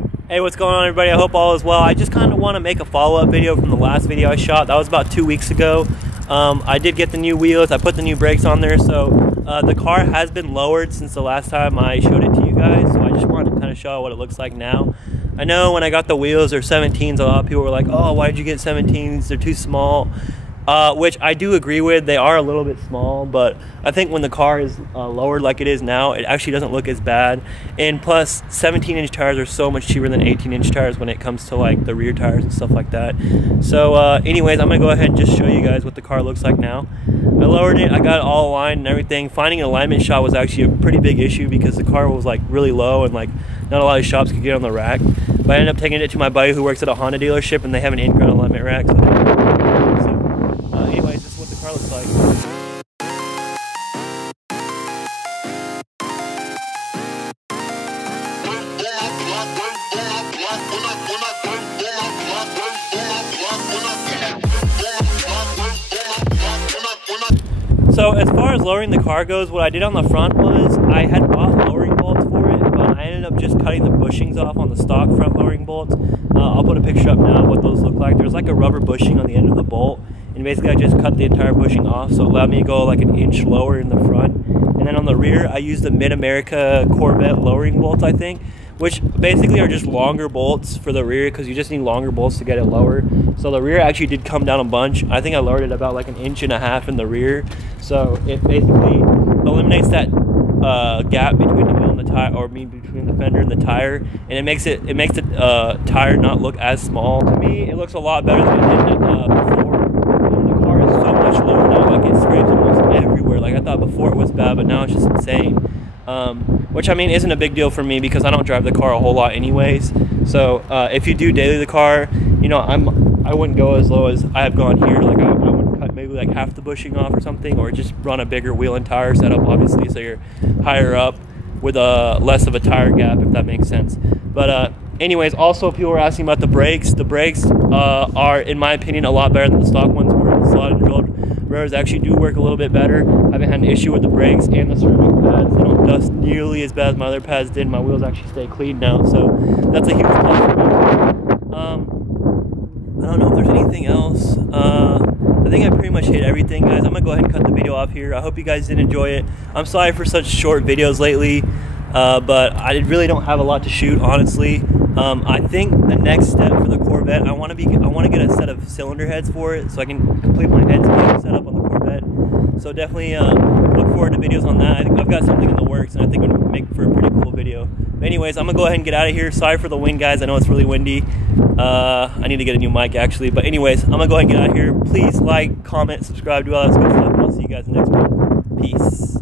Hey, what's going on, everybody? I hope all is well. I just kind of want to make a follow-up video from the last video I shot. That was about 2 weeks ago. I did get the new wheels. I put the new brakes on there, so the car has been lowered since the last time I showed it to you guys, so I just wanted to kind of show what it looks like now. I know when I got the wheels, they're 17s. A lot of people were like, oh, why did you get 17s? They're too small. Which I do agree with. They are a little bit small, but I think when the car is lowered like it is now, it actually doesn't look as bad. And plus, 17-inch tires are so much cheaper than 18-inch tires when it comes to like the rear tires and stuff like that. So anyways, I'm gonna go ahead and just show you guys what the car looks like now. I lowered it, I got it all aligned and everything. Finding an alignment shot was actually a pretty big issue because the car was like really low and like not a lot of shops could get on the rack. But I ended up taking it to my buddy who works at a Honda dealership, and they have an in-ground alignment rack. Anyways, this is what the car looks like. So as far as lowering the car goes, what I did on the front was I had bought lowering bolts for it, but I ended up just cutting the bushings off on the stock front lowering bolts. I'll put a picture up now of what those look like. There's like a rubber bushing on the end of the bolt, and basically I just cut the entire bushing off, so it allowed me to go like an inch lower in the front. And then on the rear, I used the Mid-America Corvette lowering bolts, I think, which basically are just longer bolts for the rear because you just need longer bolts to get it lower. So the rear actually did come down a bunch. I think I lowered it about like 1.5 inches in the rear. So it basically eliminates that gap between the wheel and the tire, or between the fender and the tire, and it makes the tire not look as small. To me, it looks a lot better than it did before. And the car is so much lower now, like it scrapes almost everywhere. Like I thought before it was bad, but now it's just insane. Which I mean isn't a big deal for me because I don't drive the car a whole lot anyways. So if you do daily the car, you know, I wouldn't go as low as I have gone here. Like I would cut maybe like half the bushing off or something, or just run a bigger wheel and tire setup, obviously, so you're higher up with less of a tire gap, if that makes sense. But anyways, also people were asking about the brakes. The brakes are, in my opinion, a lot better than the stock ones were. The slotted and drilled rotors actually do work a little bit better. I haven't had an issue with the brakes and the ceramic pads. They don't dust nearly as bad as my other pads did. My wheels actually stay clean now, so that's a huge plus for me. I don't know if there's anything else. I think I pretty much hit everything, guys. I'm gonna go ahead and cut the video off here. I hope you guys did enjoy it. I'm sorry for such short videos lately, but I really don't have a lot to shoot, honestly. I think the next step for the Corvette, I want to get a set of cylinder heads for it so I can complete my head set up on the Corvette. So definitely look forward to videos on that. I think I've got something in the works, and I think it would make for a pretty cool video. But anyways, I'm gonna go ahead and get out of here. Sorry for the wind, guys. I know it's really windy. I need to get a new mic actually. But anyways, I'm gonna go ahead and get out of here. Please like, comment, subscribe, do all that good stuff, and I'll see you guys next one. Peace.